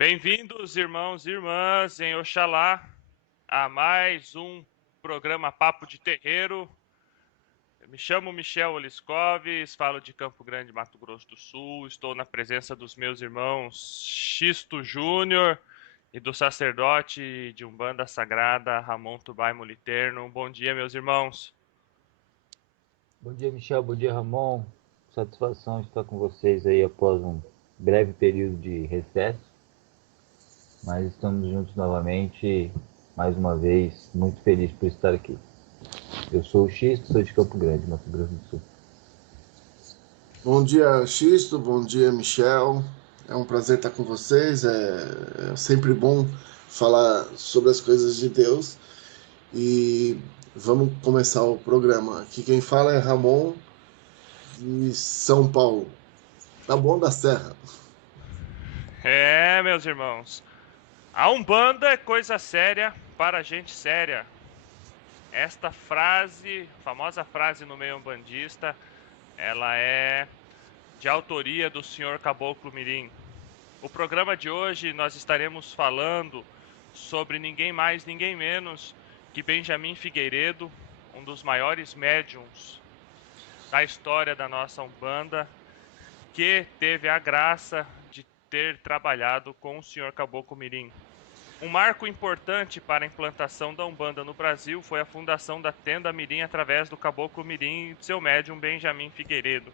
Bem-vindos, irmãos e irmãs, em Oxalá, a mais um programa Papo de Terreiro. Eu me chamo Michel Oliscoves, falo de Campo Grande, Mato Grosso do Sul. Estou na presença dos meus irmãos Xisto Júnior e do sacerdote de Umbanda Sagrada, Ramon Tubai Moliterno. Bom dia, meus irmãos. Bom dia, Michel. Bom dia, Ramon. Satisfação estar com vocês aí após um breve período de recesso, mas estamos juntos novamente, mais uma vez, muito feliz por estar aqui. Eu sou o Xisto, sou de Campo Grande, Mato Grosso do Sul. Bom dia, Xisto. Bom dia, Michel. É um prazer estar com vocês. É sempre bom falar sobre as coisas de Deus. E vamos começar o programa. Aqui quem fala é Ramon, de São Paulo. Tá bom da Serra. Meus irmãos, a Umbanda é coisa séria para gente séria. Esta frase, famosa frase no meio umbandista, ela é de autoria do senhor Caboclo Mirim. O programa de hoje nós estaremos falando sobre ninguém mais, ninguém menos que Benjamin Figueiredo, um dos maiores médiums da história da nossa Umbanda, que teve a graça de ter trabalhado com o senhor Caboclo Mirim. Um marco importante para a implantação da Umbanda no Brasil foi a fundação da Tenda Mirim através do Caboclo Mirim e de seu médium Benjamin Figueiredo.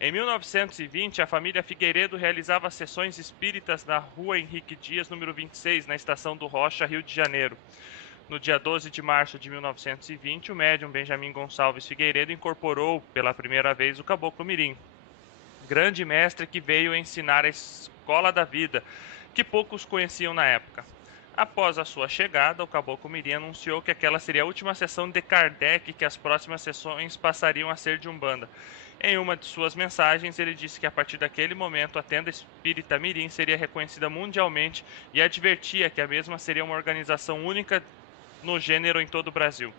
Em 1920, a família Figueiredo realizava sessões espíritas na Rua Henrique Dias, número 26, na Estação do Rocha, Rio de Janeiro. No dia 12 de março de 1920, o médium Benjamin Gonçalves Figueiredo incorporou pela primeira vez o Caboclo Mirim, grande mestre que veio ensinar a escola da vida, que poucos conheciam na época. Após a sua chegada, o Caboclo Mirim anunciou que aquela seria a última sessão de Kardec e que as próximas sessões passariam a ser de Umbanda. Em uma de suas mensagens, ele disse que a partir daquele momento a tenda espírita Mirim seria reconhecida mundialmente e advertia que a mesma seria uma organização única no gênero em todo o Brasil,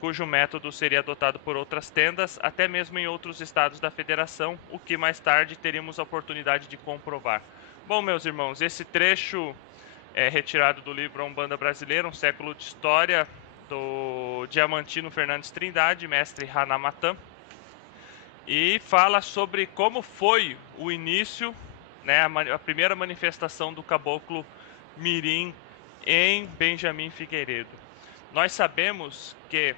cujo método seria adotado por outras tendas, até mesmo em outros estados da federação, o que mais tarde teríamos a oportunidade de comprovar. Bom, meus irmãos, esse trecho é retirado do livro A Umbanda Brasileira, um século de história, do Diamantino Fernandes Trindade, mestre Hanamatã, e fala sobre como foi o início, né, a primeira manifestação do Caboclo Mirim em Benjamin Figueiredo. Nós sabemos que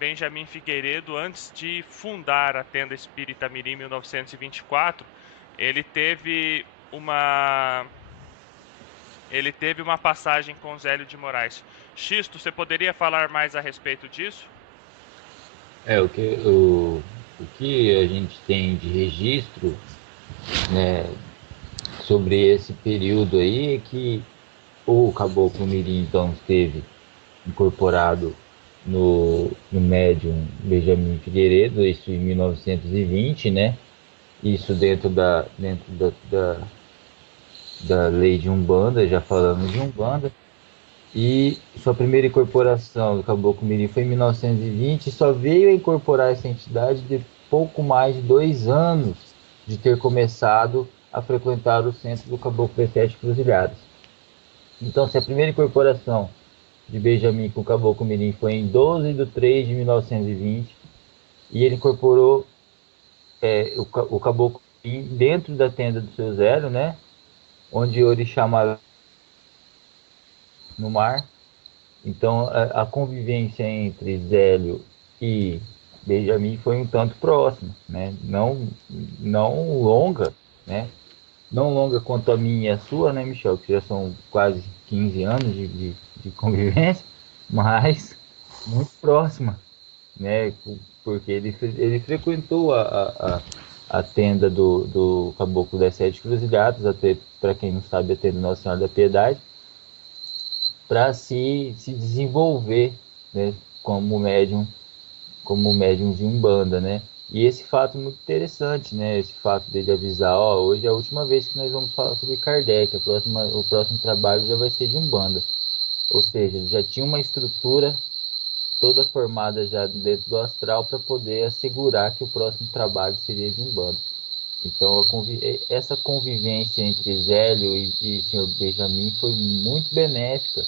Benjamin Figueiredo, antes de fundar a Tenda Espírita Mirim em 1924, ele teve uma ele teve uma passagem com Zélio de Moraes. Xisto, você poderia falar mais a respeito disso? O que a gente tem de registro, né, sobre esse período aí é que o Caboclo Mirim então esteve incorporado no médium Benjamin Figueiredo, isso em 1920, né? Isso dentro da lei de Umbanda, já falando de Umbanda. E sua primeira incorporação do Caboclo Mirim foi em 1920 e só veio a incorporar essa entidade de pouco mais de 2 anos de ter começado a frequentar o centro do Caboclo das Sete Cruzilhadas. Então, se a primeira incorporação de Benjamin com o Caboclo Mirim foi em 12 de 3 de 1920 e ele incorporou o Caboclo Mirim dentro da tenda do seu Zélio, né? Onde o Orixá no mar. Então, a convivência entre Zélio e Benjamin foi um tanto próxima, né? Não longa, né? Não longa quanto a minha e a sua, né, Michel? Que já são quase 15 anos de convivência, mas muito próxima, né? Porque ele frequentou a tenda do Caboclo das Sete Cruzilhadas, até para quem não sabe, a tenda Nossa Senhora da Piedade, para se desenvolver, né, como médium de Umbanda, né? E esse fato é muito interessante, né? Esse fato dele avisar, ó, hoje é a última vez que nós vamos falar sobre Kardec, o próximo trabalho já vai ser de Umbanda. Ou seja, ele já tinha uma estrutura toda formada já dentro do astral para poder assegurar que o próximo trabalho seria de Umbanda. Então, essa convivência entre Zélio e Senhor Benjamin foi muito benéfica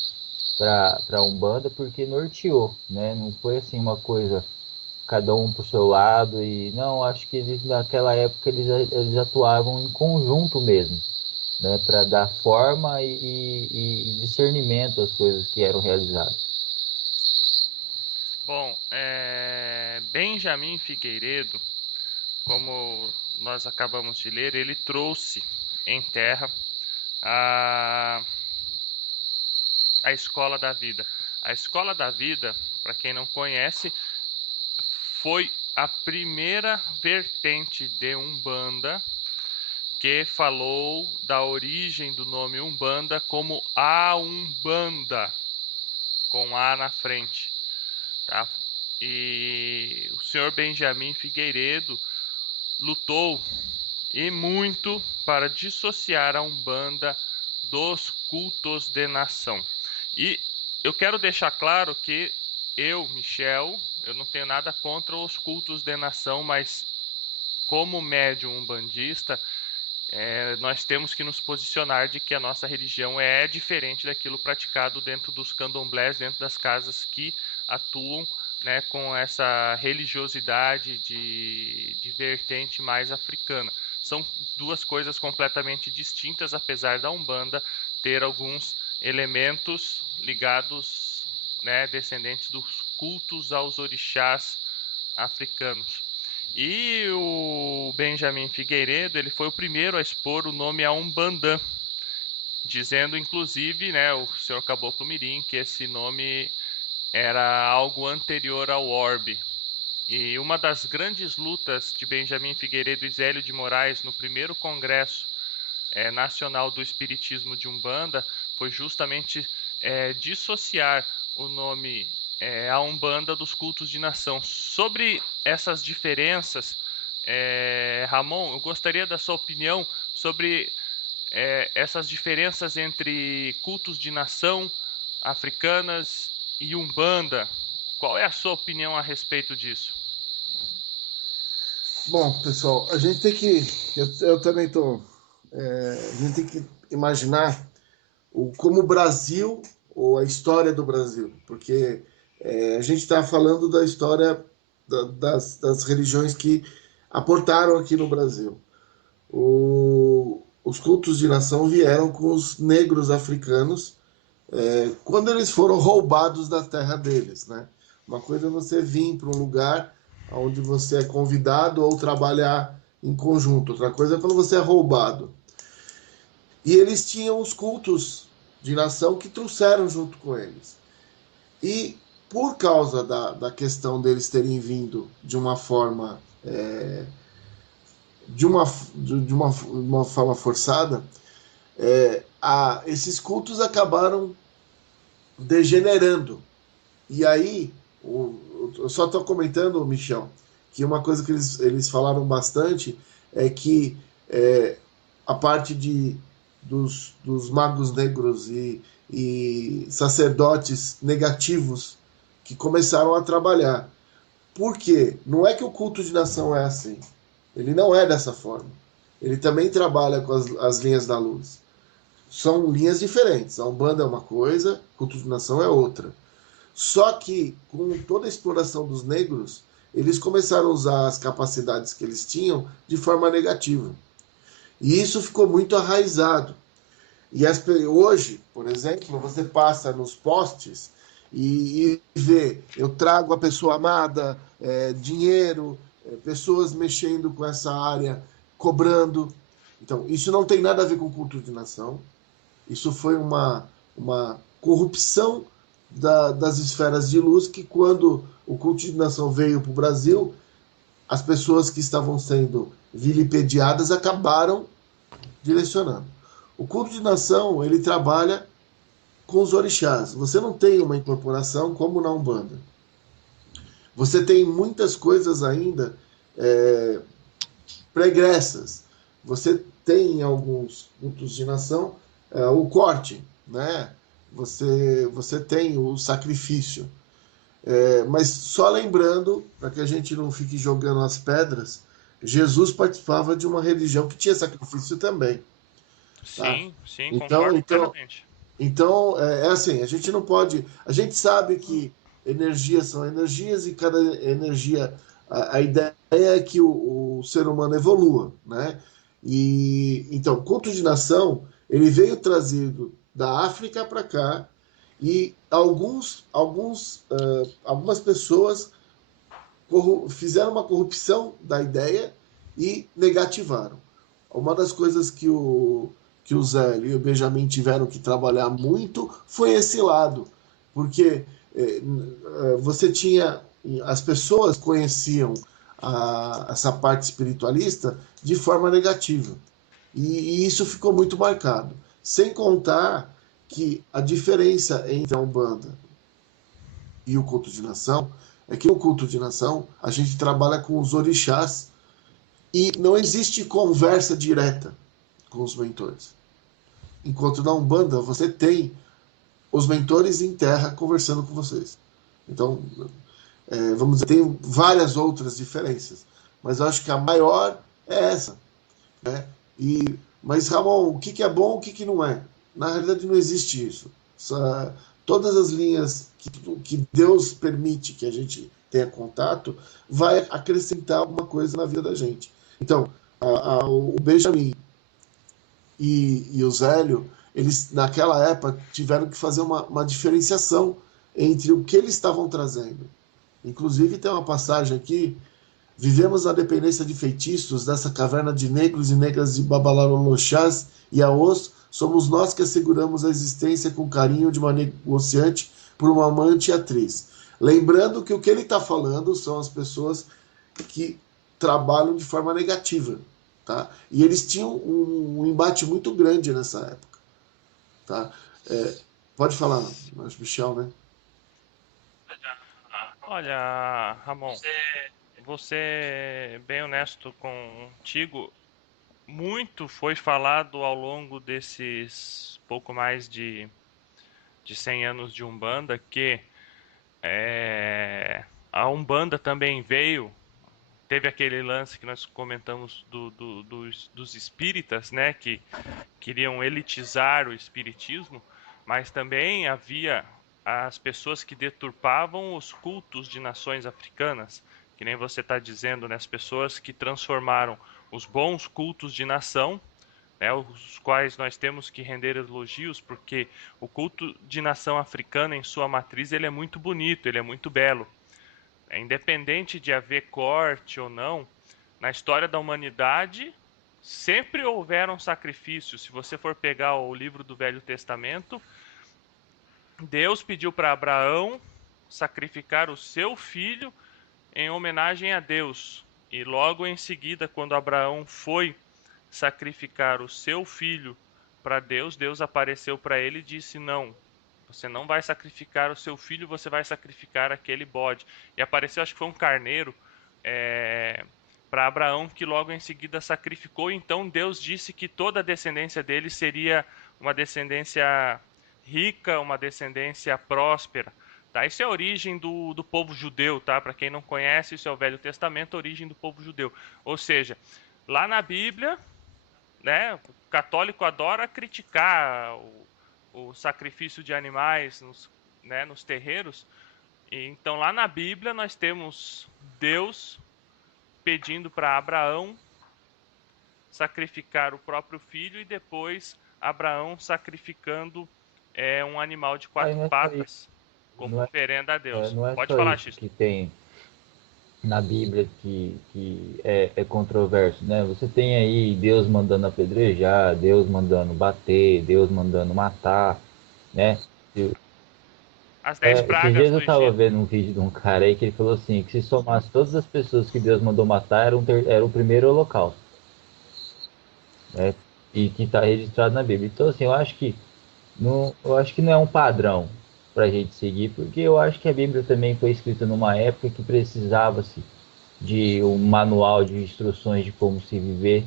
para a Umbanda, porque norteou, né? Não foi assim uma coisa, cada um para o seu lado, e não, acho que eles, naquela época, eles atuavam em conjunto mesmo, né? Para dar forma e discernimento às coisas que eram realizadas. Bom, Benjamin Figueiredo, como nós acabamos de ler, ele trouxe em terra a, a Escola da Vida. A Escola da Vida, para quem não conhece, foi a primeira vertente de Umbanda que falou da origem do nome Umbanda como a Umbanda, com A na frente, tá? E o senhor Benjamin Figueiredo lutou e muito para dissociar a Umbanda dos cultos de nação. E eu quero deixar claro que eu, Michel, eu não tenho nada contra os cultos de nação, mas como médium umbandista, nós temos que nos posicionar de que a nossa religião é diferente daquilo praticado dentro dos candomblés, dentro das casas que atuam, né, com essa religiosidade de vertente mais africana. São duas coisas completamente distintas, apesar da Umbanda ter alguns elementos ligados, né, descendentes dos cultos aos orixás africanos. E o Benjamin Figueiredo, ele foi o primeiro a expor o nome a Umbandã, dizendo inclusive, né, o senhor Caboclo Mirim, que esse nome era algo anterior ao orbe. E uma das grandes lutas de Benjamin Figueiredo e Zélio de Moraes no primeiro congresso nacional do Espiritismo de Umbanda foi justamente dissociar o nome a Umbanda dos cultos de nação. Sobre essas diferenças, Ramon, eu gostaria da sua opinião sobre essas diferenças entre cultos de nação africanas e Umbanda. Qual é a sua opinião a respeito disso? Bom, pessoal, a gente tem que. Eu também tô. A gente tem que imaginar como o Brasil, ou a história do Brasil, porque a gente está falando da história das religiões que aportaram aqui no Brasil. Os cultos de nação vieram com os negros africanos quando eles foram roubados da terra deles, né? Uma coisa é você vir para um lugar onde você é convidado ou trabalhar em conjunto. Outra coisa é quando você é roubado. E eles tinham os cultos de nação que trouxeram junto com eles. E por causa da questão deles terem vindo de uma forma de uma forma forçada, esses cultos acabaram degenerando. E aí, eu só estou comentando, Michel, que uma coisa que eles falaram bastante é que a parte dos magos negros e sacerdotes negativos que começaram a trabalhar. Por quê? Não é que o culto de nação é assim. Ele não é dessa forma. Ele também trabalha com as linhas da luz. São linhas diferentes. A Umbanda é uma coisa, o culto de nação é outra. Só que, com toda a exploração dos negros, eles começaram a usar as capacidades que eles tinham de forma negativa. E isso ficou muito arraizado. E hoje, por exemplo, você passa nos postes e vê, eu trago a pessoa amada, dinheiro, pessoas mexendo com essa área, cobrando. Então, isso não tem nada a ver com culto de nação. Isso foi uma corrupção das esferas de luz que, quando o culto de nação veio para o Brasil, as pessoas que estavam sendo vilipendiadas acabaram direcionando. O culto de nação, ele trabalha com os orixás. Você não tem uma incorporação como na Umbanda. Você tem muitas coisas ainda pregressas. Você tem em alguns cultos de nação o corte, né? Você tem o sacrifício. Mas só lembrando, para que a gente não fique jogando as pedras, Jesus participava de uma religião que tinha sacrifício também, tá? Sim, sim, Então, concordo então, plenamente. então é assim, a gente não pode, a gente sabe que energias são energias e cada energia, a ideia é que o ser humano evolua, né? E então, culto de nação, ele veio trazido da África para cá e algumas pessoas fizeram uma corrupção da ideia e negativaram. Uma das coisas que o Zélio e o Benjamin tiveram que trabalhar muito foi esse lado, porque você tinha, as pessoas conheciam essa parte espiritualista de forma negativa, e isso ficou muito marcado. Sem contar que a diferença entre a Umbanda e o culto de nação é que no culto de nação a gente trabalha com os orixás e não existe conversa direta com os mentores. Enquanto na Umbanda você tem os mentores em terra conversando com vocês. Então, vamos dizer, tem várias outras diferenças, mas eu acho que a maior é essa, né? Mas Ramon, o que é bom, o que não é? Na realidade não existe isso. Todas as linhas que Deus permite que a gente tenha contato vai acrescentar alguma coisa na vida da gente. Então, o Benjamin e o Zélio, eles naquela época tiveram que fazer uma diferenciação entre o que eles estavam trazendo. Inclusive tem uma passagem aqui: vivemos na dependência de feitiços, dessa caverna de negros e negras de Babalaroloxás e Aos, somos nós que asseguramos a existência com carinho de uma negociante por uma amante e atriz. Lembrando que o que ele está falando são as pessoas que trabalham de forma negativa, tá? E eles tinham um embate muito grande nessa época, tá? Pode falar, mas Michel, né? Olha, Ramon, você bem honesto contigo, muito foi falado ao longo desses pouco mais de 100 anos de Umbanda que a Umbanda também veio. Teve aquele lance que nós comentamos dos espíritas, né, que queriam elitizar o espiritismo, mas também havia as pessoas que deturpavam os cultos de nações africanas, que nem você está dizendo, né, as pessoas que transformaram os bons cultos de nação, né, os quais nós temos que render elogios, porque o culto de nação africana, em sua matriz, ele é muito bonito, ele é muito belo. Independente de haver corte ou não, na história da humanidade sempre houveram sacrifícios. Se você for pegar o livro do Velho Testamento, Deus pediu para Abraão sacrificar o seu filho em homenagem a Deus. E logo em seguida, quando Abraão foi sacrificar o seu filho para Deus, Deus apareceu para ele e disse: Não, você não vai sacrificar o seu filho, você vai sacrificar aquele bode. E apareceu, acho que foi um carneiro, para Abraão, que logo em seguida sacrificou. Então Deus disse que toda a descendência dele seria uma descendência rica, uma descendência próspera. Tá? Isso é a origem do povo judeu, tá? Para quem não conhece, isso é o Velho Testamento, a origem do povo judeu. Ou seja, lá na Bíblia, né, o católico adora criticar o sacrifício de animais nos terreiros. E, então, lá na Bíblia, nós temos Deus pedindo para Abraão sacrificar o próprio filho e depois Abraão sacrificando um animal de Aí 4 não é só isso, patas como não é, oferenda a Deus. não é Pode só falar, isso Xisto. que tem na Bíblia que é controverso, né? Você tem aí Deus mandando apedrejar, Deus mandando bater, Deus mandando matar, né? As 10 Esses pragas dias eu do tava Egito. vendo um vídeo de um cara aí que ele falou assim, que se somasse todas as pessoas que Deus mandou matar, era o primeiro holocausto, né? E que está registrado na Bíblia. Então, assim, eu acho que não é um padrão para a gente seguir, porque eu acho que a Bíblia também foi escrita numa época que precisava-se de um manual de instruções de como se viver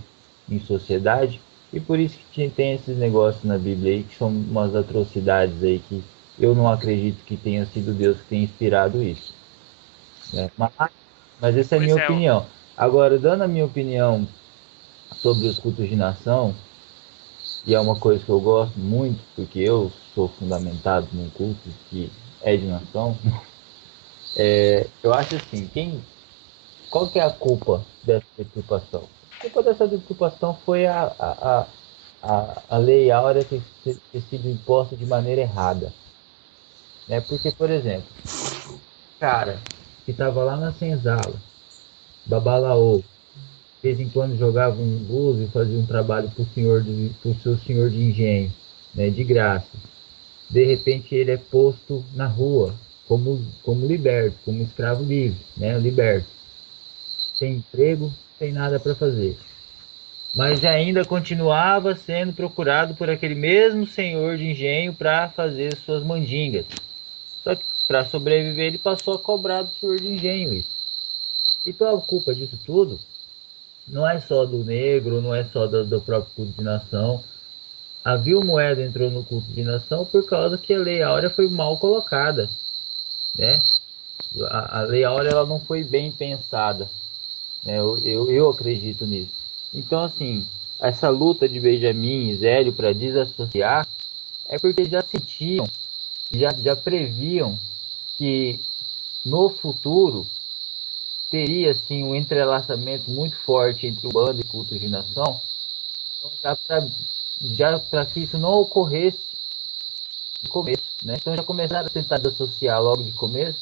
em sociedade, e por isso que tem esses negócios na Bíblia aí, que são umas atrocidades aí que eu não acredito que tenha sido Deus que tenha inspirado isso, né? Mas essa é a Pois minha é, opinião. Agora, dando a minha opinião sobre os cultos de nação, e é uma coisa que eu gosto muito, porque eu sou fundamentado num culto que é de nação, eu acho assim, qual que é a culpa dessa deturpação? A culpa dessa deturpação foi a Lei Áurea ter sido imposta de maneira errada. Né? Porque, por exemplo, cara que estava lá na senzala, babalaô, de vez em quando jogava um búzio e fazia um trabalho pro seu senhor de engenho, né, de graça. De repente ele é posto na rua como liberto, como escravo livre, né, liberto, sem emprego, sem nada para fazer. Mas ainda continuava sendo procurado por aquele mesmo senhor de engenho para fazer suas mandingas. Só que para sobreviver ele passou a cobrar do senhor de engenho isso. Então a culpa disso tudo não é só do negro, não é só do próprio culto de nação. A Vilmoeda entrou no culto de nação por causa que a Lei Áurea foi mal colocada, né? A Lei Áurea ela não foi bem pensada, né? Eu acredito nisso. Então, assim, essa luta de Benjamin e Zélio para desassociar é porque já sentiam, já previam que no futuro teria assim um entrelaçamento muito forte entre Umbanda e culto de nação. Então, já para que isso não ocorresse no começo, né? Então já começaram a tentar associar logo de começo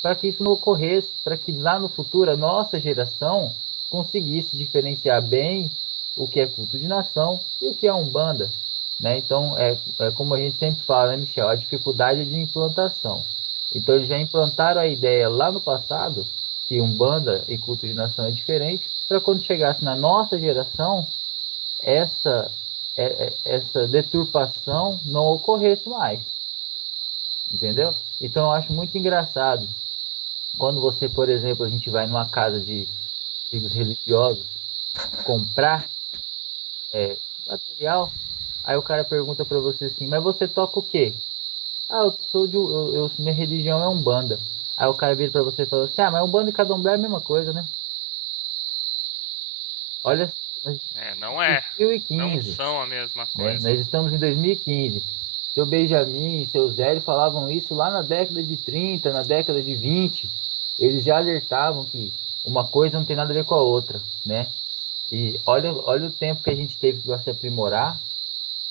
para que isso não ocorresse, para que lá no futuro a nossa geração conseguisse diferenciar bem o que é culto de nação e o que é Umbanda, né? Então é como a gente sempre fala, né, Michel? A dificuldade de implantação. Então eles já implantaram a ideia lá no passado que Umbanda e culto de nação é diferente, para quando chegasse na nossa geração essa essa deturpação não ocorresse mais, entendeu? Então eu acho muito engraçado quando você, por exemplo, a gente vai numa casa de amigos religiosos comprar material, aí o cara pergunta para você assim, mas você toca o quê? Ah, minha religião é Umbanda. Aí o cara vira para você e fala assim, ah, mas Umbanda e Candomblé é a mesma coisa, né? Olha, nós Não estamos é. em Não 2015, são a mesma né? coisa. Nós estamos em 2015. Seu Benjamin e seu Zélio falavam isso lá na década de 30, na década de 20. Eles já alertavam que uma coisa não tem nada a ver com a outra, né? E olha o tempo que a gente teve para se aprimorar,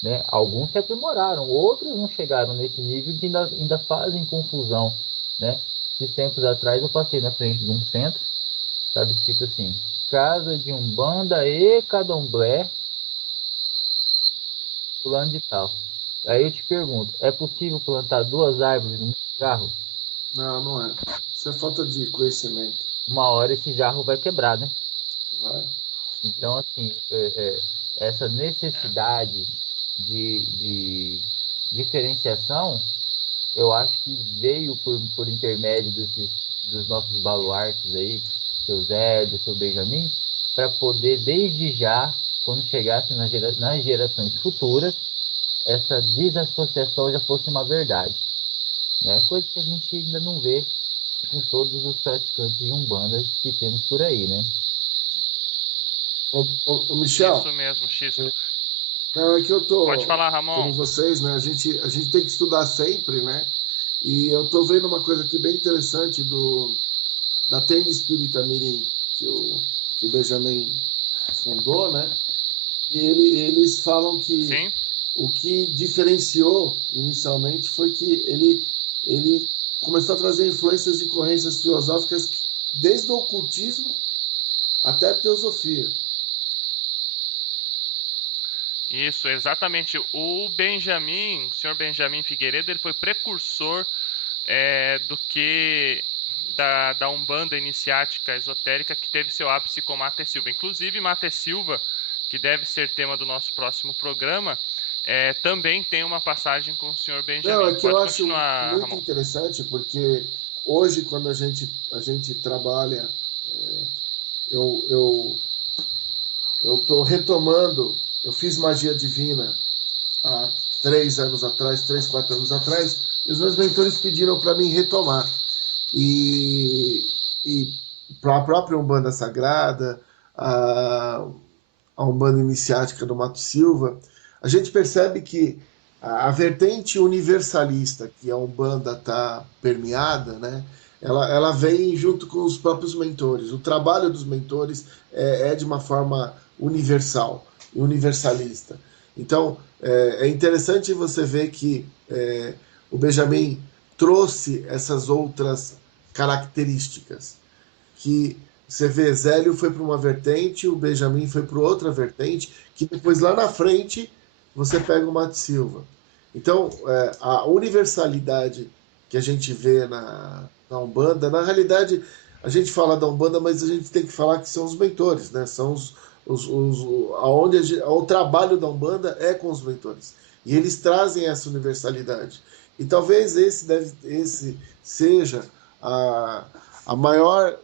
né? Alguns se aprimoraram, outros não chegaram nesse nível que ainda fazem confusão, né? Esses tempos atrás eu passei na frente de um centro, estava escrito assim, Casa de Umbanda e Candomblé, fulano de tal. Aí eu te pergunto, é possível plantar duas árvores no mesmo jarro? Não, não é. Isso é falta de conhecimento. Uma hora esse jarro vai quebrar, né? Vai. Então, assim, essa É. necessidade de diferenciação, eu acho que veio por intermédio dos nossos baluartes aí, seu Zé, do seu Benjamin, para poder, desde já, quando chegasse nas gerações futuras, essa desassociação já fosse uma verdade, né? Coisa que a gente ainda não vê com todos os praticantes de Umbanda que temos por aí, né? Ô, Michel, Isso mesmo, Xisto. não, é que eu Pode tô, falar, como Ramon. vocês, né? A gente tem que estudar sempre, né? E eu tô vendo uma coisa aqui bem interessante da Tenda Espírita Mirim, que o Benjamin fundou, né? E eles falam que Sim? o que diferenciou inicialmente foi que ele começou a trazer influências de correntes filosóficas desde o ocultismo até a teosofia. Isso, exatamente. O Benjamin, o senhor Benjamin Figueiredo, ele foi precursor do que da Umbanda iniciática esotérica que teve seu ápice com Mate Silva. Inclusive, Mate Silva, que deve ser tema do nosso próximo programa, também tem uma passagem com o senhor Não, Benjamin. é que eu Pode acho continuar, muito Ramon. interessante porque hoje, quando a gente trabalha, eu, eu, eu estou retomando, eu fiz magia divina há 3 anos atrás, 4 anos atrás, e os meus mentores pediram para mim retomar. E para a própria Umbanda Sagrada, a, a Umbanda Iniciática do Mato Silva, a gente percebe que a vertente universalista que a Umbanda está permeada, né, ela vem junto com os próprios mentores. O trabalho dos mentores é de uma forma universal, universalista. Então, é interessante você ver que o Benjamin trouxe essas outras características, que você vê, Zélio foi para uma vertente, o Benjamin foi para outra vertente, que depois lá na frente você pega o Mato Silva. Então, a universalidade que a gente vê na Umbanda, na realidade, a gente fala da Umbanda, mas a gente tem que falar que são os mentores, né? São aonde o trabalho da Umbanda é com os mentores. E eles trazem essa universalidade. E talvez esse seja a, a maior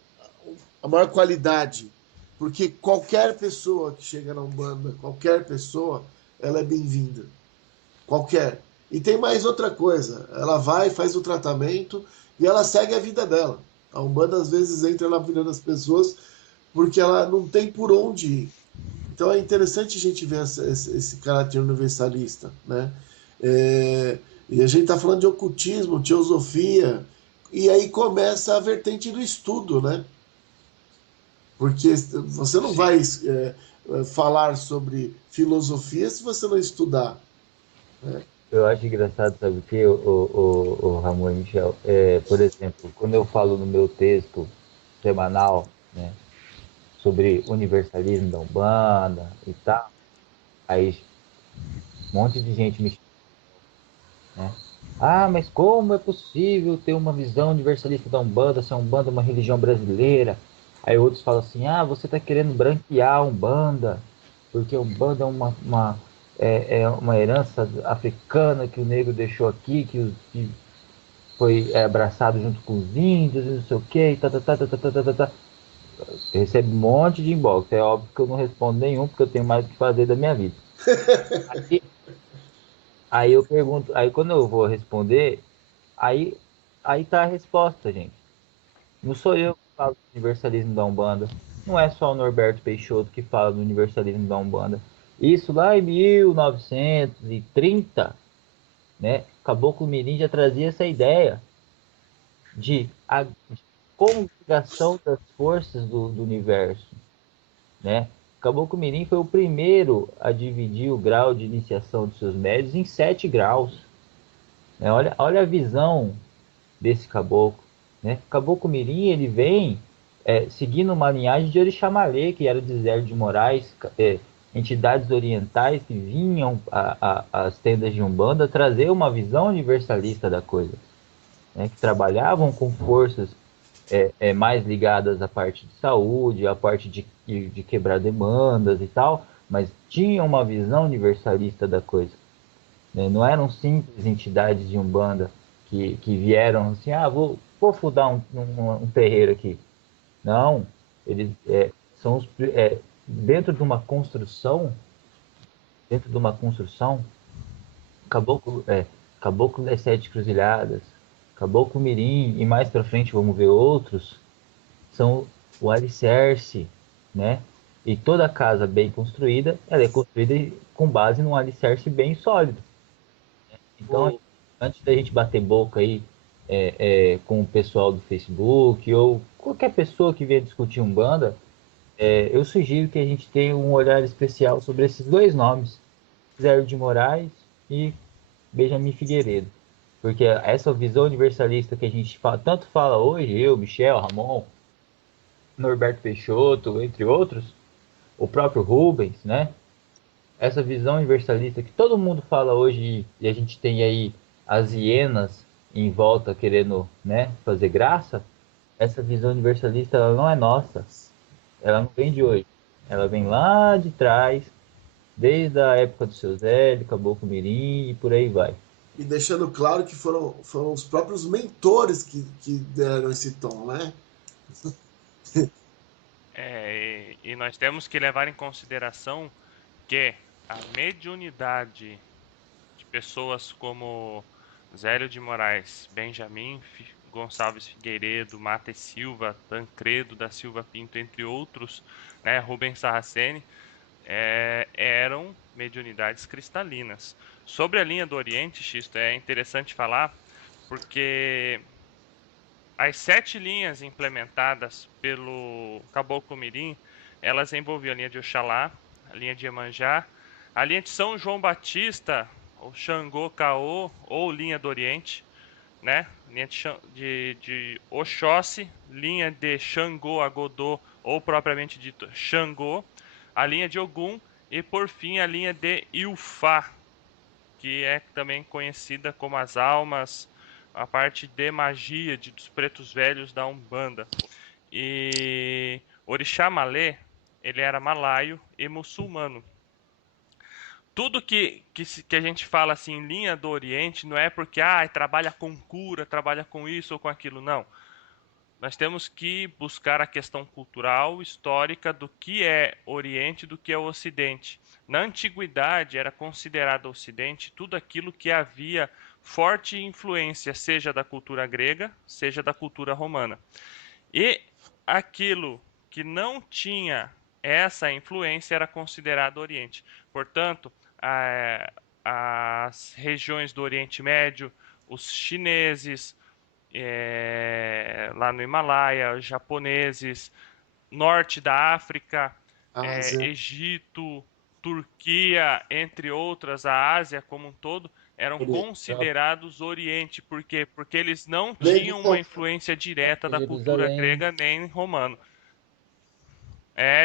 a maior qualidade, porque qualquer pessoa que chega na Umbanda, qualquer pessoa, ela é bem-vinda. Qualquer. E tem mais outra coisa, ela vai, faz o tratamento e ela segue a vida dela. A Umbanda às vezes entra na vida das pessoas porque ela não tem por onde ir. Então é interessante a gente ver esse caráter universalista, né? E a gente está falando de ocultismo, teosofia, e aí começa a vertente do estudo, né? Porque você não Sim. vai falar sobre filosofia se você não estudar. Né? Eu acho engraçado, sabe o que, o Ramon e Michel? Por exemplo, quando eu falo no meu texto semanal, né, sobre universalismo da Umbanda e tal, aí um monte de gente me chama, né? Ah, mas como é possível ter uma visão universalista da Umbanda, se a Umbanda é uma religião brasileira? Aí outros falam assim, ah, você está querendo branquear a Umbanda, porque a Umbanda é é uma herança africana que o negro deixou aqui, que foi abraçado junto com os índios e não sei o quê, e tá, tá, tá, tá, tá, tá, tá, tá. Tá. Eu recebo um monte de inbox, é óbvio que eu não respondo nenhum, porque eu tenho mais o que fazer da minha vida. Aí, aí eu pergunto, aí quando eu vou responder, aí, aí tá a resposta, gente. Não sou eu que falo do universalismo da Umbanda. Não é só o Norberto Peixoto que fala do universalismo da Umbanda. Isso lá em 1930, né? Caboclo Mirim já trazia essa ideia de congregação das forças do universo, né? Caboclo Mirim foi o primeiro a dividir o grau de iniciação dos seus médios em 7 graus, né? Olha a visão desse caboclo, né? Caboclo Mirim, ele vem seguindo uma linhagem de Orixamalê, que era de Zé de Moraes, entidades orientais que vinham às tendas de Umbanda trazer uma visão universalista da coisa, né? Que trabalhavam com forças mais ligadas à parte de saúde, à parte de quebrar demandas e tal, mas tinham uma visão universalista da coisa, né? Não eram simples entidades de Umbanda que vieram assim, ah, vou fundar um terreiro aqui. Não, eles são dentro de uma construção, dentro de uma construção, Caboclo, Caboclo das Sete Cruzilhadas, Caboclo Mirim, e mais para frente vamos ver outros, são o alicerce, né? E toda casa bem construída, ela é construída com base num alicerce bem sólido. Então, O, antes da gente bater boca aí com o pessoal do Facebook ou qualquer pessoa que venha discutir Umbanda, eu sugiro que a gente tenha um olhar especial sobre esses dois nomes, Zé de Moraes e Benjamin Figueiredo. Porque essa visão universalista que a gente tanto fala hoje, eu, Michel, Ramon, Norberto Peixoto, entre outros, o próprio Rubens, né? Essa visão universalista que todo mundo fala hoje e a gente tem aí as hienas em volta querendo, né, fazer graça, essa visão universalista ela não é nossa, ela não vem de hoje, ela vem lá de trás, desde a época do seu Zé, do Caboclo Mirim e por aí vai. E deixando claro que foram os próprios mentores que deram esse tom, né? e nós temos que levar em consideração que a mediunidade de pessoas como Zélio de Moraes, Benjamin Gonçalves Figueiredo, Mata e Silva, Tancredo da Silva Pinto, entre outros, né, Rubens Saraceni, eram mediunidades cristalinas. Sobre a linha do Oriente, Xisto, é interessante falar, porque as 7 linhas implementadas pelo Caboclo Mirim, elas envolviam a linha de Oxalá, a linha de Iemanjá, a linha de São João Batista, ou Xangô Caô, ou linha do Oriente, né? Linha de Oxóssi, linha de Xangô Agodô, ou propriamente dito Xangô, a linha de Ogum e, por fim, a linha de Ilfá, que é também conhecida como as almas, a parte de magia dos pretos velhos da Umbanda. E Orixá Malê, ele era malaio e muçulmano. Tudo que a gente fala assim em linha do Oriente não é porque trabalha com cura, trabalha com isso ou com aquilo, não. Nós temos que buscar a questão cultural, histórica do que é Oriente e do que é Ocidente. Na antiguidade era considerado Ocidente tudo aquilo que havia forte influência, seja da cultura grega, seja da cultura romana. E aquilo que não tinha essa influência era considerado Oriente. Portanto, as regiões do Oriente Médio, os chineses, lá no Himalaia, os japoneses, norte da África, Egito, Turquia, entre outras, a Ásia como um todo, eram considerados Oriente. Por quê? Porque eles não tinham uma influência direta da cultura grega nem romana.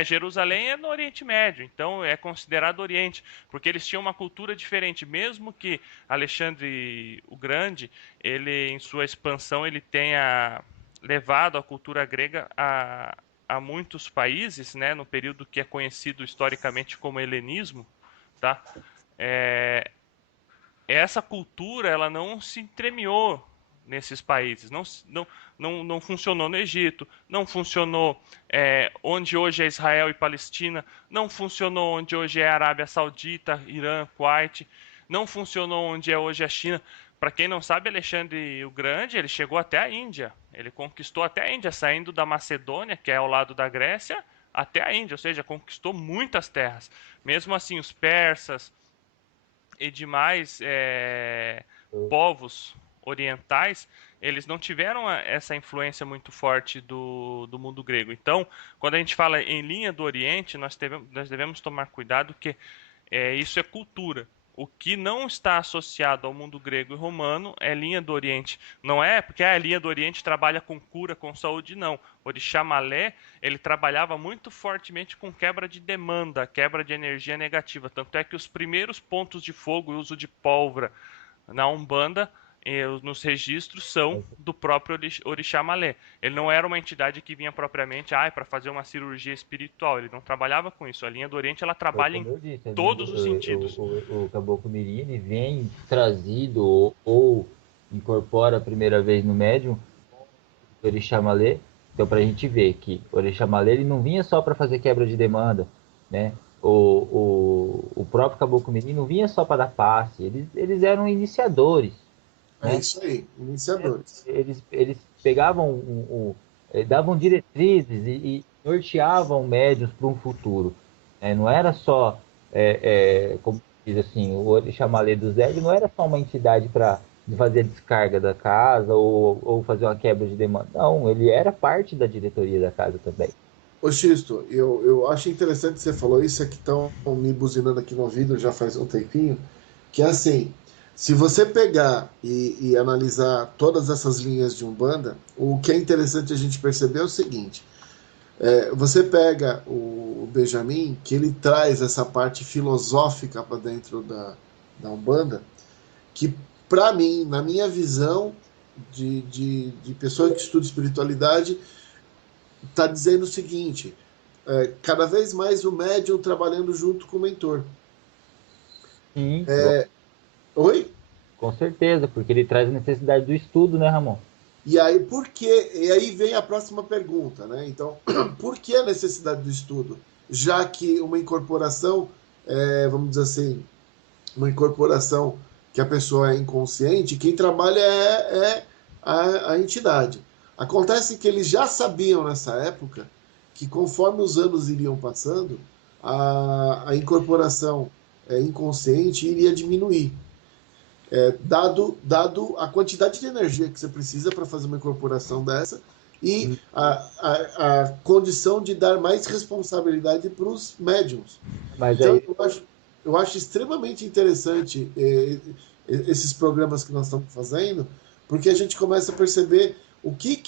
Jerusalém é no Oriente Médio, então é considerado Oriente, porque eles tinham uma cultura diferente, mesmo que Alexandre o Grande, ele em sua expansão, ele tenha levado a cultura grega a muitos países, né, no período que é conhecido historicamente como helenismo, tá? Essa cultura, ela não se entremeou nesses países, não funcionou no Egito, não funcionou onde hoje é Israel e Palestina, não funcionou onde hoje é Arábia Saudita, Irã, Kuwait, não funcionou onde é hoje a China. Para quem não sabe, Alexandre o Grande, ele chegou até a Índia, ele conquistou até a Índia, saindo da Macedônia, que é ao lado da Grécia, até a Índia, ou seja, conquistou muitas terras. Mesmo assim, os persas e demais povos orientais, eles não tiveram essa influência muito forte do mundo grego. Então, quando a gente fala em linha do Oriente, nós devemos tomar cuidado que isso é cultura. O que não está associado ao mundo grego e romano é linha do Oriente. Não é porque a linha do Oriente trabalha com cura, com saúde, não. O Orixá Malé, ele trabalhava muito fortemente com quebra de demanda, quebra de energia negativa. Tanto é que os primeiros pontos de fogo e uso de pólvora na Umbanda, nos registros, são do próprio Orixá Malé. Ele não era uma entidade que vinha propriamente para fazer uma cirurgia espiritual. Ele não trabalhava com isso. A linha do Oriente, ela trabalha em todos os sentidos. O Caboclo Mirim, ele vem trazido ou incorpora a primeira vez no médium o Orixá Malé. Então, para a gente ver que o Orixá Malé, ele não vinha só para fazer quebra de demanda, né? O próprio Caboclo Mirim não vinha só para dar passe. Eles eram iniciadores. É isso aí, iniciadores. Eles pegavam, davam diretrizes e norteavam médios para um futuro. Não era só, como diz assim, o Orixá Malê do Zé, não era só uma entidade para fazer a descarga da casa ou fazer uma quebra de demanda. Não, ele era parte da diretoria da casa também. Ô Xisto, eu acho interessante que você falou isso, é que estão me buzinando aqui no ouvido já faz um tempinho, que é assim, se você pegar e analisar todas essas linhas de Umbanda, o que é interessante a gente perceber é o seguinte, você pega o Benjamin, que ele traz essa parte filosófica para dentro da Umbanda, que para mim, na minha visão de pessoa que estuda espiritualidade, está dizendo o seguinte, cada vez mais o médium trabalhando junto com o mentor. Sim. Oi? Com certeza, porque ele traz a necessidade do estudo, né, Ramon? E aí, por quê? E aí vem a próxima pergunta, né? Então, por que a necessidade do estudo? Já que uma incorporação, vamos dizer assim, uma incorporação que a pessoa é inconsciente, quem trabalha é a entidade. Acontece que eles já sabiam nessa época que conforme os anos iriam passando, a incorporação inconsciente iria diminuir. Dado a quantidade de energia que você precisa para fazer uma incorporação dessa e a condição de dar mais responsabilidade para os médiums. Mas Então, aí, eu acho extremamente interessante esses programas que nós estamos fazendo, porque a gente começa a perceber o que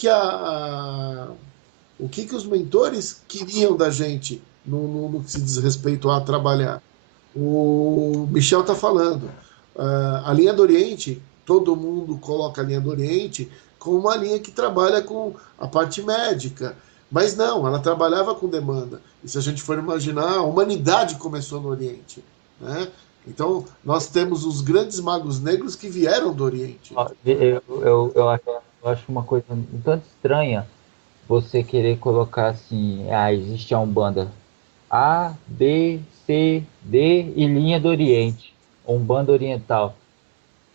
os mentores queriam da gente no que se diz respeito a trabalhar. O Michel está falando. A linha do Oriente, todo mundo coloca a linha do Oriente como uma linha que trabalha com a parte médica. Mas não, ela trabalhava com demanda. E se a gente for imaginar, a humanidade começou no Oriente. Né? Então, nós temos os grandes magos negros que vieram do Oriente. ó, eu acho uma coisa um tanto estranha você querer colocar assim, existe a Umbanda A, B, C, D e linha do Oriente, Umbanda Oriental.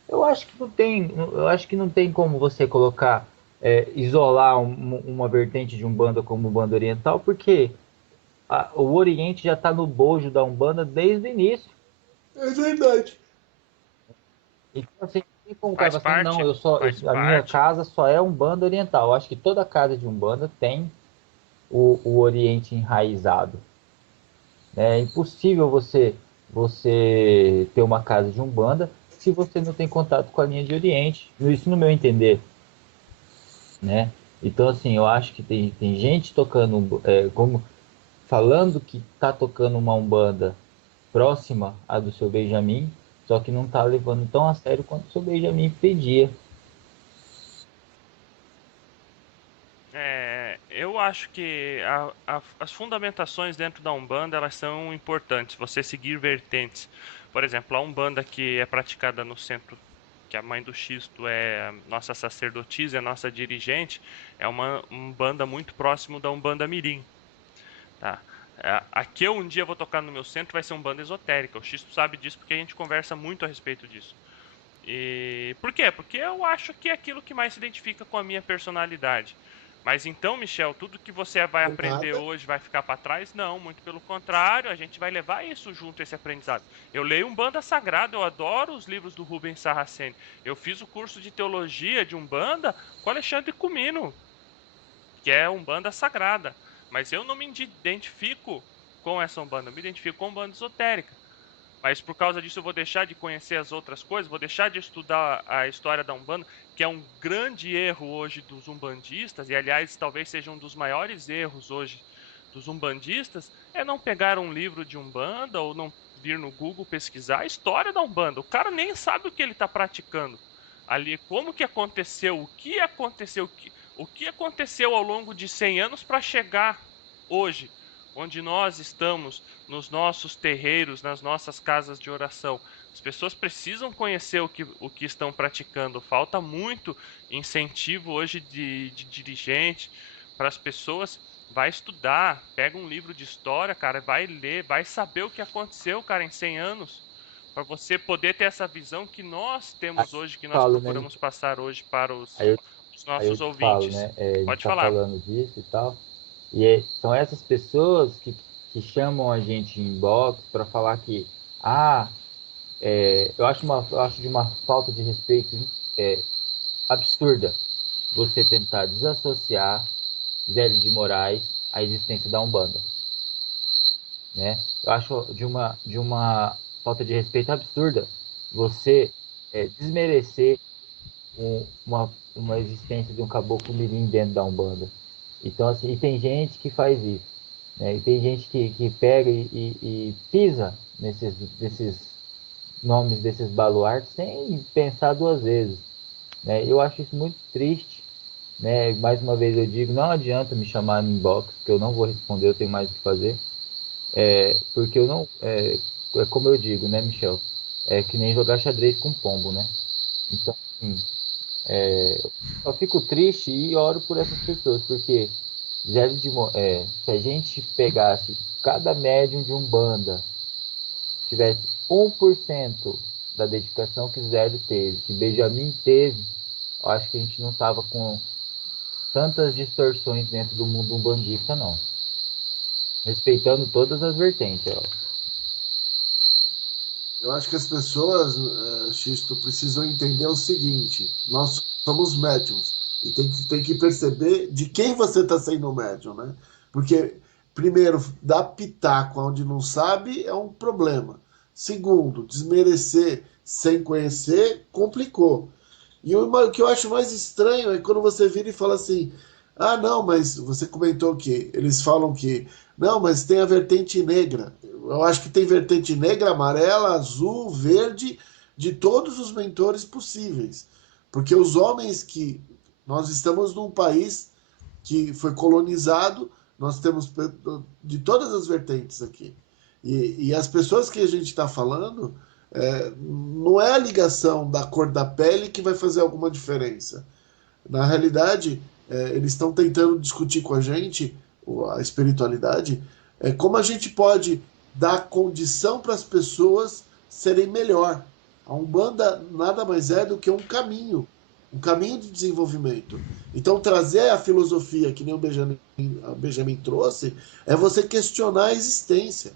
Eu acho que não tem como você colocar, isolar uma vertente de Umbanda como Umbanda Oriental, porque o Oriente já está no bojo da Umbanda desde o início. É verdade. Então, assim, não tem como o cara Faz falar assim, não, parte, faz a minha parte. casa só é Umbanda Oriental. Eu acho que toda casa de Umbanda tem o Oriente enraizado. Né? É impossível você ter uma casa de Umbanda se você não tem contato com a linha de Oriente. Isso no meu entender, né? Então, assim, eu acho que tem gente tocando, como falando que tá tocando uma Umbanda próxima à do seu Benjamin, só que não tá levando tão a sério quanto o seu Benjamin pedia. Eu acho que as fundamentações dentro da Umbanda elas são importantes. Você seguir vertentes. Por exemplo, a Umbanda que é praticada no centro, que a mãe do Xisto é nossa sacerdotisa, é nossa dirigente, é uma Umbanda muito próximo da Umbanda Mirim. Tá? A que eu um dia vou tocar no meu centro vai ser uma banda esotérica. O Xisto sabe disso porque a gente conversa muito a respeito disso. E por quê? Porque eu acho que é aquilo que mais se identifica com a minha personalidade. Mas então, Michel, tudo que você vai Por aprender nada. hoje vai ficar para trás? Não, muito pelo contrário, a gente vai levar isso junto, esse aprendizado. Eu leio Umbanda Sagrada, eu adoro os livros do Rubens Saraceni. Eu fiz o curso de teologia de Umbanda com Alexandre Comino, que é Umbanda Sagrada. Mas eu não me identifico com essa Umbanda, eu me identifico com Umbanda esotérica. Mas por causa disso eu vou deixar de conhecer as outras coisas, vou deixar de estudar a história da Umbanda, que é um grande erro hoje dos umbandistas, e aliás talvez seja um dos maiores erros hoje dos umbandistas, é não pegar um livro de Umbanda ou não vir no Google pesquisar a história da Umbanda. O cara nem sabe o que ele está praticando ali, como que aconteceu, o que aconteceu ao longo de 100 anos para chegar hoje, onde nós estamos nos nossos terreiros, nas nossas casas de oração. As pessoas precisam conhecer o que estão praticando. Falta muito incentivo hoje de dirigente para as pessoas. Vai estudar, pega um livro de história, cara, vai ler, vai saber o que aconteceu, cara, em 100 anos, para você poder ter essa visão que nós Aí temos hoje, que eu nós falo, né? procuramos passar hoje para Aí eu, os aí eu nossos te falo, ouvintes. né? A gente Pode tá falar. falando disso e tal. São essas pessoas que chamam a gente em box para falar que, ah, eu acho de uma falta de respeito é, absurda você tentar desassociar Zélio de Moraes à existência da Umbanda, né? Eu acho de uma falta de respeito absurda você desmerecer uma existência de um caboclo mirim dentro da Umbanda. Então, assim, e tem gente que faz isso, né? E tem gente que pega e pisa nesses nomes desses baluartes sem pensar duas vezes, né? Eu acho isso muito triste, né? Mais uma vez eu digo, não adianta me chamar no inbox, que eu não vou responder, eu tenho mais o que fazer, porque eu não, é como eu digo, né, Michel? É que nem jogar xadrez com pombo, né? Então, assim, só fico triste e oro por essas pessoas, porque se a gente pegasse cada médium de Umbanda, tivesse 1% da dedicação que Zélio teve, que Benjamin teve, eu acho que a gente não tava com tantas distorções dentro do mundo umbandista, não. Respeitando todas as vertentes, ó. Eu acho que as pessoas, Xisto, precisam entender o seguinte: nós somos médiums e tem que perceber de quem você está sendo médium, né? Porque, primeiro, dar pitaco onde não sabe é um problema. Segundo, desmerecer sem conhecer complicou. E o que eu acho mais estranho é quando você vira e fala assim: ah, não, mas você comentou que eles falam que não, mas tem a vertente negra. Eu acho que tem vertente negra, amarela, azul, verde, de todos os mentores possíveis. Porque os homens que. Nós estamos num país que foi colonizado, nós temos de todas as vertentes aqui. E as pessoas que a gente está falando, não é a ligação da cor da pele que vai fazer alguma diferença. Na realidade, eles estão tentando discutir com a gente, a espiritualidade, como a gente pode dar condição para as pessoas serem melhor. A Umbanda nada mais é do que um caminho de desenvolvimento. Então, trazer a filosofia, que nem o Benjamin trouxe, é você questionar a existência.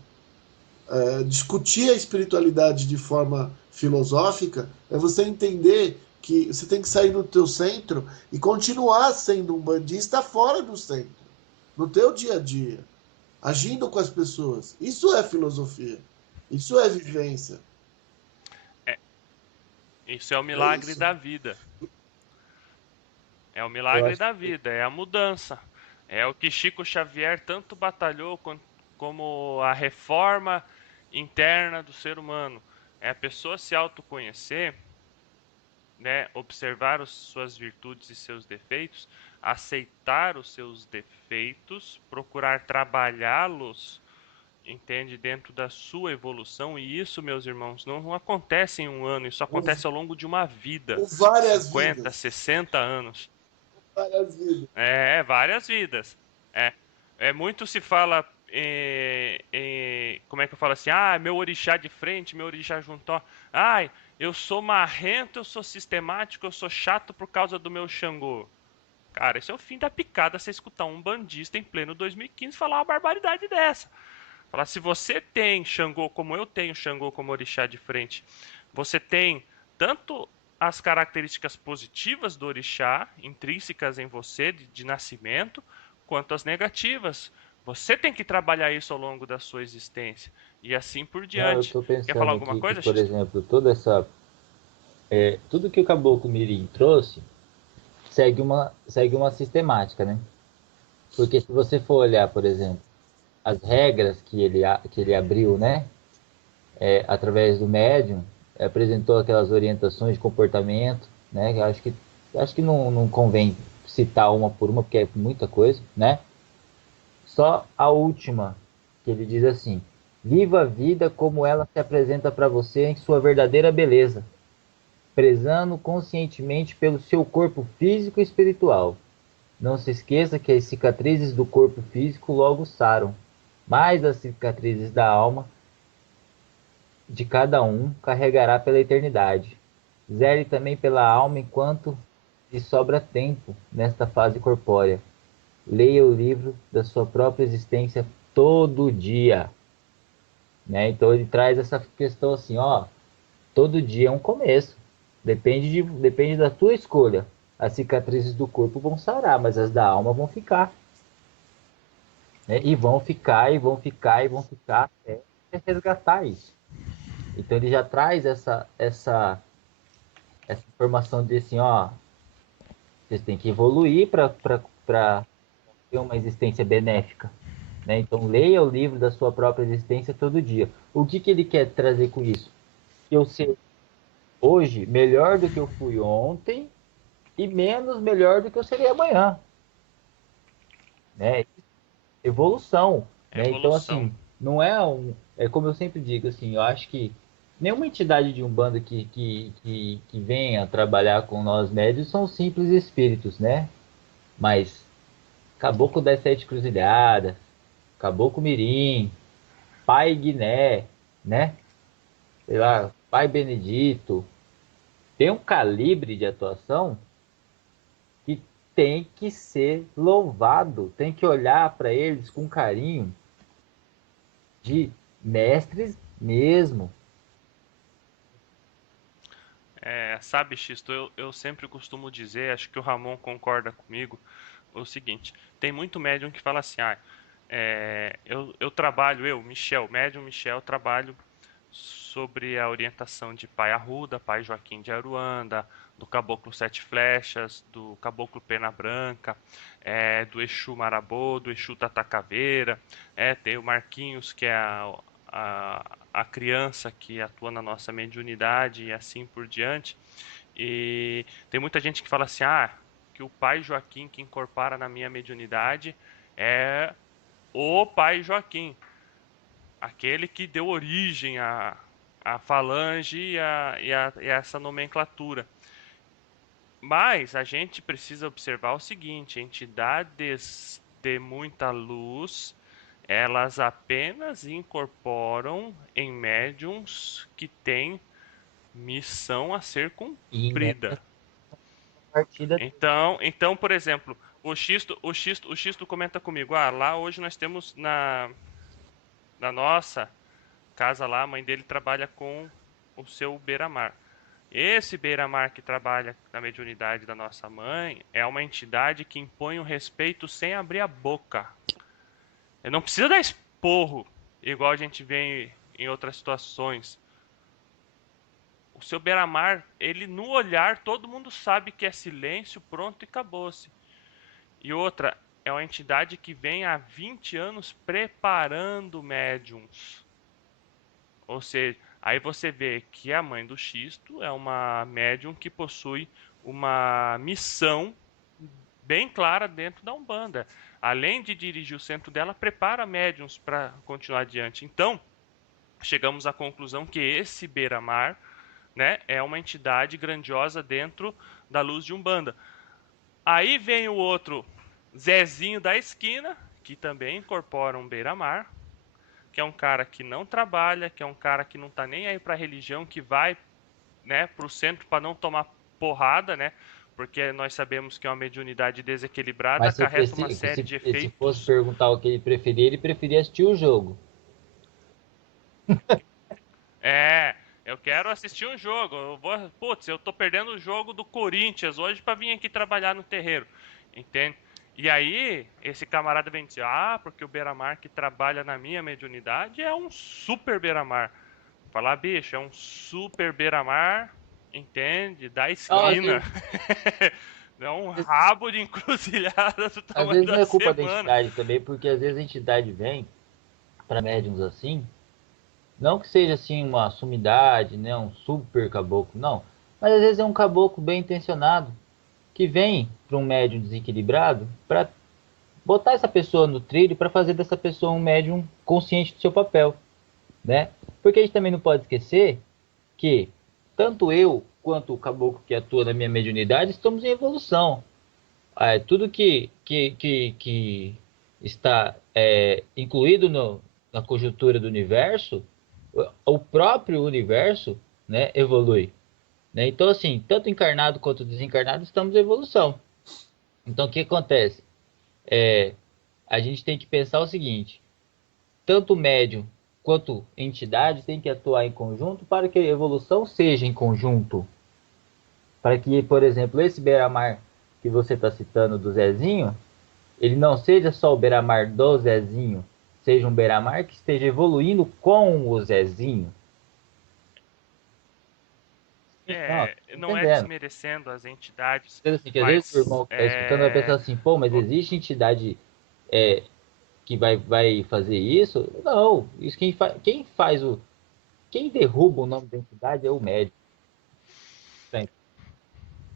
Discutir a espiritualidade de forma filosófica é você entender que você tem que sair do teu centro e continuar sendo um bandista fora do centro, no teu dia a dia, agindo com as pessoas. Isso é filosofia. Isso é vivência. É, isso é o É milagre isso. da vida. É o Eu milagre acho da que vida, é a mudança. É o que Chico Xavier tanto batalhou como a reforma interna do ser humano. É a pessoa se autoconhecer, né, observar suas virtudes e seus defeitos, aceitar os seus defeitos, procurar trabalhá-los, entende, dentro da sua evolução. E isso, meus irmãos, não acontece em um ano, isso Por, acontece ao longo de uma vida, por várias 50, vidas. 60 anos. Várias vidas. Várias vidas. É, muito se fala, como é que eu falo assim? Ah, meu orixá de frente, meu orixá junto. Ai, eu sou marrento, eu sou sistemático, eu sou chato por causa do meu Xangô. Cara, isso é o fim da picada você escutar um bandista em pleno 2015 falar uma barbaridade dessa. Falar, se você tem Xangô como eu tenho Xangô como orixá de frente, você tem tanto as características positivas do orixá, intrínsecas em você, de nascimento, quanto as negativas. Você tem que trabalhar isso ao longo da sua existência. E assim por não, eu diante. tô Quer falar pensando alguma aqui que, coisa, por Xisto? exemplo, tudo que o Caboclo Mirim trouxe segue uma sistemática, né? Porque se você for olhar, por exemplo, as regras que ele abriu, né? Através do médium, apresentou aquelas orientações de comportamento, né? Que eu acho que não convém citar uma por uma, porque é muita coisa, né? Só a última, que ele diz assim: viva a vida como ela se apresenta para você em sua verdadeira beleza, prezando conscientemente pelo seu corpo físico e espiritual. Não se esqueça que as cicatrizes do corpo físico logo saram, mas as cicatrizes da alma de cada um carregará pela eternidade. Zele também pela alma enquanto lhe sobra tempo nesta fase corpórea. Leia o livro da sua própria existência todo dia, né? Então ele traz essa questão assim, ó, todo dia é um começo. Depende da tua escolha. As cicatrizes do corpo vão sarar, mas as da alma vão ficar, né? E vão ficar, e vão ficar, e vão ficar até resgatar isso. Então ele já traz essa informação de assim, ó, vocês têm que evoluir para ter uma existência benéfica, né? Então leia o livro da sua própria existência todo dia. O que que ele quer trazer com isso? Que eu ser hoje melhor do que eu fui ontem e menos melhor do que eu serei amanhã, né? Evolução, né? Então Evolução. assim, não é é como eu sempre digo assim, eu acho que nenhuma entidade de Umbanda que venha trabalhar com nós médios são simples espíritos, né? Mas Caboclo das Sete Cruzilhadas, Caboclo Mirim, Pai Guiné, né? Sei lá, Pai Benedito, tem um calibre de atuação tem que ser louvado, tem que olhar para eles com carinho de mestres mesmo. Sabe, Xisto, eu sempre costumo dizer, acho que o Ramon concorda comigo, o seguinte: tem muito médium que fala assim, eu trabalho, médium Michel, trabalho sobre a orientação de Pai Arruda, Pai Joaquim de Aruanda, do Caboclo Sete Flechas, do Caboclo Pena Branca, do Exu Marabô, do Exu Tatacaveira, tem o Marquinhos, que é a criança que atua na nossa mediunidade e assim por diante. E tem muita gente que fala assim, que o Pai Joaquim que incorpora na minha mediunidade é o Pai Joaquim, aquele que deu origem à falange e a essa nomenclatura. Mas a gente precisa observar o seguinte: entidades de muita luz, elas apenas incorporam em médiums que têm missão a ser E cumprida. nessa partida Então, por exemplo, o Xisto comenta comigo, lá hoje nós temos na nossa casa lá, a mãe dele trabalha com o seu beira-mar. Esse beira-mar que trabalha na mediunidade da nossa mãe é uma entidade que impõe o respeito sem abrir a boca. Ele não precisa dar esporro, igual a gente vê em outras situações. O seu beira-mar, ele no olhar, todo mundo sabe que é silêncio, pronto e acabou-se. E outra, é uma entidade que vem há 20 anos preparando médiums. Ou seja, aí você vê que a mãe do Xisto é uma médium que possui uma missão bem clara dentro da Umbanda. Além de dirigir o centro dela, prepara médiums para continuar adiante. Então, chegamos à conclusão que esse Beira-Mar, né, é uma entidade grandiosa dentro da luz de Umbanda. Aí vem o outro Zezinho da esquina, que também incorpora um Beira-Mar, que é um cara que não trabalha, que é um cara que não tá nem aí pra religião, que vai, né, pro centro para não tomar porrada, né? Porque nós sabemos que é uma mediunidade desequilibrada Mas acarreta uma série de se fosse efeitos. perguntar o que ele preferia assistir o jogo. Eu quero assistir um jogo. Eu tô perdendo o jogo do Corinthians hoje para vir aqui trabalhar no terreiro, entende? E aí, esse camarada vem dizer, porque o Beira-Mar que trabalha na minha mediunidade é um super Beira-Mar. Falar, bicho, é um super beira-mar, entende? Da Não, esquina. É um rabo de encruzilhada do às tamanho vezes não da é culpa da semana. entidade também, porque às vezes a entidade vem para médiums assim, não que seja assim uma sumidade, né, um super caboclo, não. Mas às vezes é um caboclo bem intencionado que vem para um médium desequilibrado para botar essa pessoa no trilho, para fazer dessa pessoa um médium consciente do seu papel, né? Porque a gente também não pode esquecer que tanto eu quanto o caboclo que atua na minha mediunidade estamos em evolução. Tudo que está incluído na conjuntura do universo, o próprio universo, né, evolui. Né? Então, assim, tanto encarnado quanto desencarnado estamos em evolução. Então, o que acontece? A gente tem que pensar o seguinte: tanto médium quanto entidade tem que atuar em conjunto para que a evolução seja em conjunto. Para que, por exemplo, esse beira-mar que você está citando do Zezinho, ele não seja só o beira-mar do Zezinho, seja um beira-mar que esteja evoluindo com o Zezinho. Não, Não é entendendo. desmerecendo as entidades, Assim, que às vezes o mas irmão que está escutando vai pensar assim, pô, mas existe entidade é, que vai fazer isso? Não, isso quem faz o. Quem derruba o nome da entidade é o médico.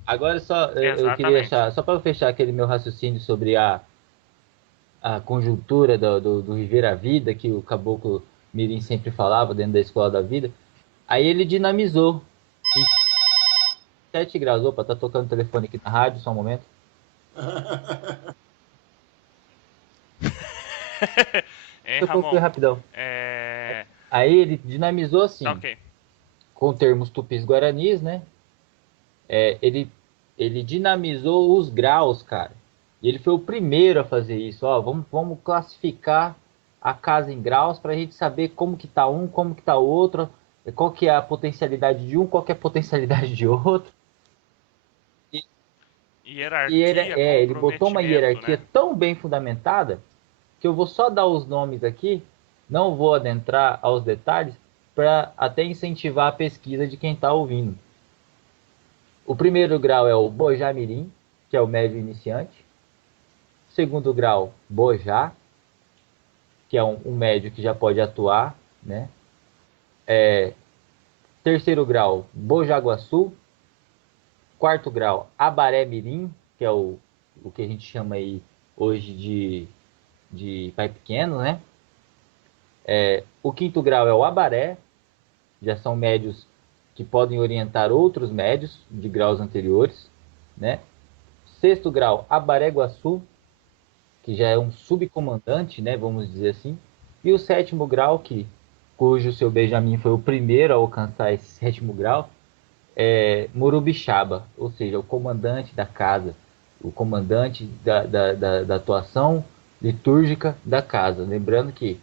Agora só eu queria exatamente. achar, só para fechar aquele meu raciocínio sobre a conjuntura do viver a vida, que o Caboclo Mirim sempre falava dentro da escola da vida. Aí ele dinamizou em 7 graus. Opa, tá tocando o telefone aqui na rádio, só um momento. Hein, Eu concluir Ramon? rapidão. É... Aí ele dinamizou Tá assim, ok. com termos tupis-guaranis, né? Ele dinamizou os graus, cara. E ele foi o primeiro a fazer isso. Ó, vamos classificar a casa em graus para a gente saber como que tá um, como que tá o outro, qual que é a potencialidade de um, qual que é a potencialidade de outro. Hierarquia, Ele botou uma comprometimento, hierarquia né? tão bem fundamentada que eu vou só dar os nomes aqui, não vou adentrar aos detalhes, para até incentivar a pesquisa de quem está ouvindo. O primeiro grau é o Bojamirim, que é o médio iniciante. Segundo grau, Bojá, que é um médio que já pode atuar, né? Terceiro grau, Bojaguaçu. Quarto grau, Abaré Mirim, que é o que a gente chama aí hoje de pai pequeno, né? O quinto grau é o Abaré, já são médios que podem orientar outros médios de graus anteriores, né? Sexto grau, Abaré Guaçu, que já é um subcomandante, né? Vamos dizer assim. E o sétimo grau, cujo seu Benjamin foi o primeiro a alcançar esse sétimo grau, é Murubixaba, ou seja, o comandante da casa, o comandante da atuação litúrgica da casa. Lembrando que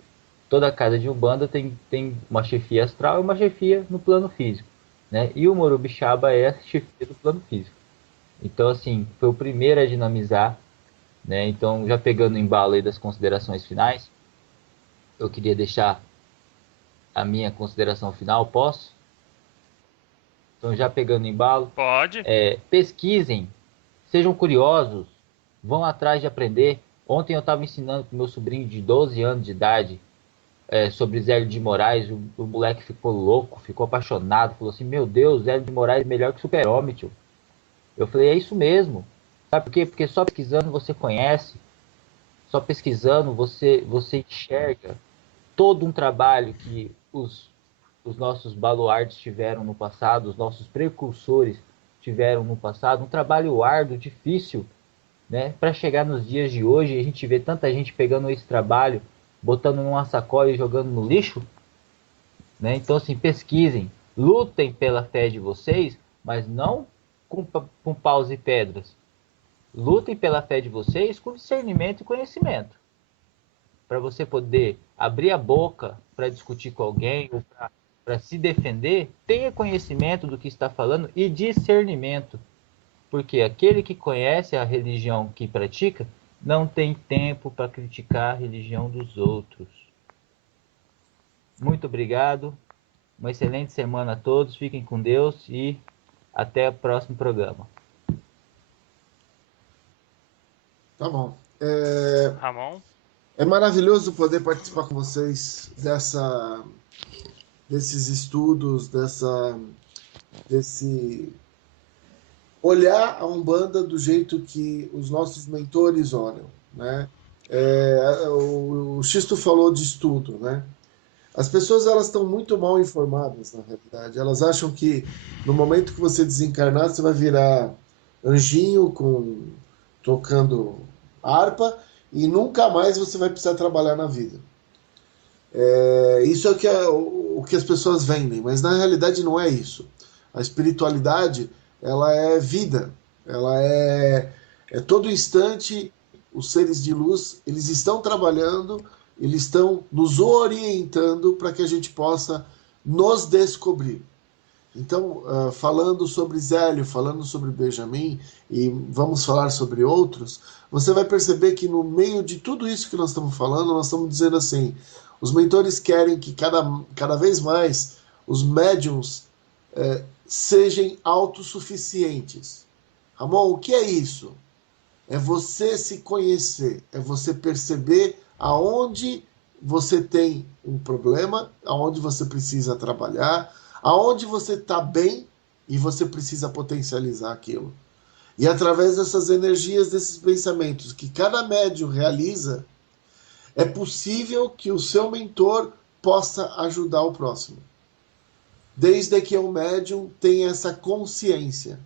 toda casa de Umbanda tem uma chefia astral e uma chefia no plano físico, né? E o Morubixaba é a chefia do plano físico. Então, assim, foi o primeiro a dinamizar, né? Então, já pegando o embalo aí das considerações finais, eu queria deixar a minha consideração final, posso? Então, já pegando o embalo, Pode. pesquisem, sejam curiosos, vão atrás de aprender. Ontem eu estava ensinando para meu sobrinho de 12 anos de idade sobre Zélio de Moraes. O moleque ficou louco, ficou apaixonado, falou assim: Meu Deus, Zélio de Moraes é melhor que Super-Homem, tio. Eu falei: É isso mesmo. Sabe por quê? Porque só pesquisando você conhece, só pesquisando você enxerga todo um trabalho que os nossos baluartes tiveram no passado, os nossos precursores tiveram no passado, um trabalho árduo, difícil, né? Para chegar nos dias de hoje, a gente vê tanta gente pegando esse trabalho, botando numa sacola e jogando no lixo, né? Então, assim, pesquisem, lutem pela fé de vocês, mas não com paus e pedras. Lutem pela fé de vocês com discernimento e conhecimento, para você poder abrir a boca para discutir com alguém ou para se defender. Tenha conhecimento do que está falando e discernimento, porque aquele que conhece a religião que pratica não tem tempo para criticar a religião dos outros. Muito obrigado, uma excelente semana a todos, fiquem com Deus e até o próximo programa. Tá bom. Ramon? É maravilhoso poder participar com vocês desses estudos, desse olhar a Umbanda do jeito que os nossos mentores olham, né? O Xisto falou de estudo, né? As pessoas elas estão muito mal informadas, na realidade. Elas acham que no momento que você desencarnar, você vai virar anjinho tocando harpa e nunca mais você vai precisar trabalhar na vida. Isso é o que as pessoas vendem, mas na realidade não é isso. A espiritualidade, ela é vida, ela é todo instante os seres de luz, eles estão trabalhando, eles estão nos orientando para que a gente possa nos descobrir. Então, falando sobre Zélio, falando sobre Benjamin, e vamos falar sobre outros, você vai perceber que no meio de tudo isso que nós estamos falando, nós estamos dizendo assim, os mentores querem que cada vez mais os médiums sejam autossuficientes. Ramon, o que é isso? É você se conhecer, é você perceber aonde você tem um problema, aonde você precisa trabalhar, aonde você está bem e você precisa potencializar aquilo. E através dessas energias, desses pensamentos que cada médium realiza, é possível que o seu mentor possa ajudar o próximo. Desde que o médium tenha essa consciência.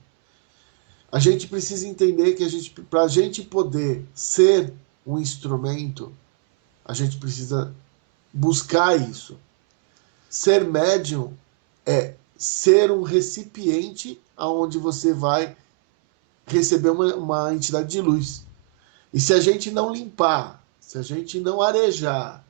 A gente precisa entender que para a gente poder ser um instrumento, a gente precisa buscar isso. Ser médium é ser um recipiente aonde você vai receber uma entidade de luz. E se a gente não limpar, se a gente não arejar,